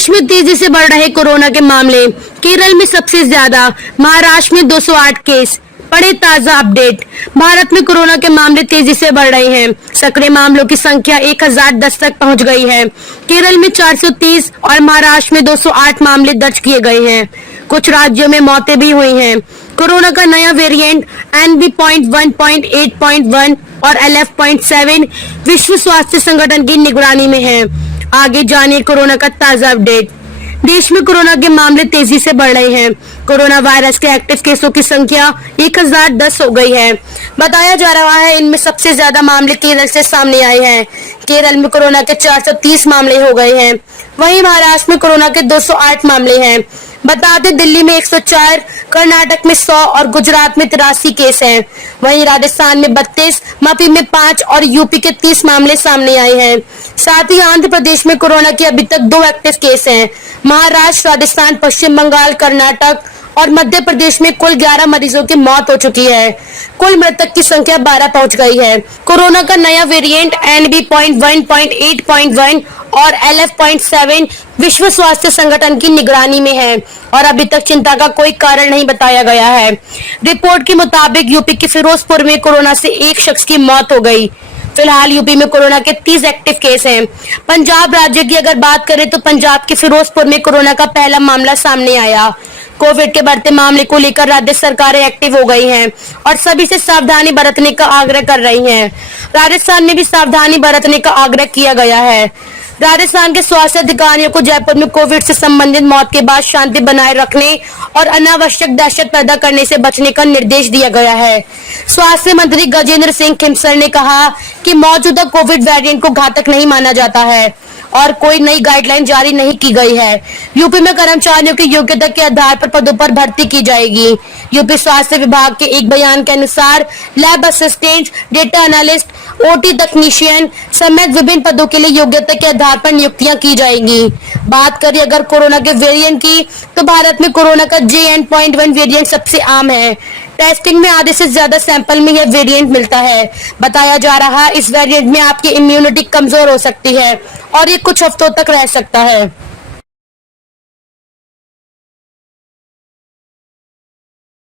देश में तेजी से बढ़ रहे कोरोना के मामले। केरल में सबसे ज्यादा, महाराष्ट्र में 208 केस। पढ़े ताजा अपडेट। भारत में कोरोना के मामले तेजी से बढ़ रहे हैं। सक्रिय मामलों की संख्या 1010 तक पहुंच गई है। केरल में 430 और महाराष्ट्र में 208 मामले दर्ज किए गए हैं। कुछ राज्यों में मौतें भी हुई हैं। कोरोना का नया वेरिएंट NB.1.8.1 और LF.7 विश्व स्वास्थ्य संगठन की निगरानी में है। आगे जानिए कोरोना का ताजा अपडेट। देश में कोरोना के मामले तेजी से बढ़ रहे हैं। कोरोना वायरस के एक्टिव केसों की संख्या 1010 हो गई है। बताया जा रहा है इनमें सबसे ज्यादा मामले केरल से सामने आए हैं। केरल में कोरोना के 430 मामले हो गए हैं। वहीं महाराष्ट्र में कोरोना के 208 मामले हैं। बता दें दिल्ली में 104, कर्नाटक में 100 और गुजरात में 83 केस हैं। वहीं राजस्थान में 32, मपी में 5 और यूपी के 30 मामले सामने आए हैं। साथ ही आंध्र प्रदेश में कोरोना के अभी तक 2 एक्टिव केस हैं। महाराष्ट्र, राजस्थान, पश्चिम बंगाल, कर्नाटक और मध्य प्रदेश में कुल 11 मरीजों की मौत हो चुकी है। कुल मृतक की संख्या 12 पहुंच गई है। कोरोना का नया वेरिएंट NB.1.8.1 और LF.7 विश्व स्वास्थ्य संगठन की निगरानी में है और अभी तक चिंता का कोई कारण नहीं बताया गया है। रिपोर्ट के मुताबिक यूपी के फिरोजपुर में कोरोना से एक शख्स की मौत हो गई। फिलहाल यूपी में कोरोना के 30 एक्टिव केस हैं। पंजाब राज्य की अगर बात करें तो पंजाब के फिरोजपुर में कोरोना का पहला मामला सामने आया। कोविड के बढ़ते मामले को लेकर राज्य सरकारें एक्टिव हो गई हैं और सभी से सावधानी बरतने का आग्रह कर रही हैं। राजस्थान में भी सावधानी बरतने का आग्रह किया गया है। राजस्थान के स्वास्थ्य अधिकारियों को जयपुर में कोविड से संबंधित मौत के बाद शांति बनाए रखने और अनावश्यक दहशत पैदा करने से बचने का निर्देश दिया गया है। स्वास्थ्य मंत्री गजेंद्र सिंह खिमसर ने कहा कि मौजूदा कोविड वेरिएंट को घातक नहीं माना जाता है और कोई नई गाइडलाइन जारी नहीं की गई है। यूपी में कर्मचारियों की योग्यता के आधार पर पदों पर भर्ती की जाएगी। यूपी स्वास्थ्य विभाग के एक बयान के अनुसार lab assistant, data analyst, OT तकनीशियन समेत विभिन्न पदों के लिए योग्यता के आधार पर नियुक्तियां की जाएंगी। बात करें अगर कोरोना के वेरिएंट की, तो भारत में कोरोना का JN.1 वेरिएंट सबसे आम है। टेस्टिंग में आधे से ज्यादा सैंपल में यह वेरिएंट मिलता है। बताया जा रहा है इस वेरिएंट में आपकी इम्यूनिटी कमजोर हो सकती है और ये कुछ हफ्तों तक रह सकता है।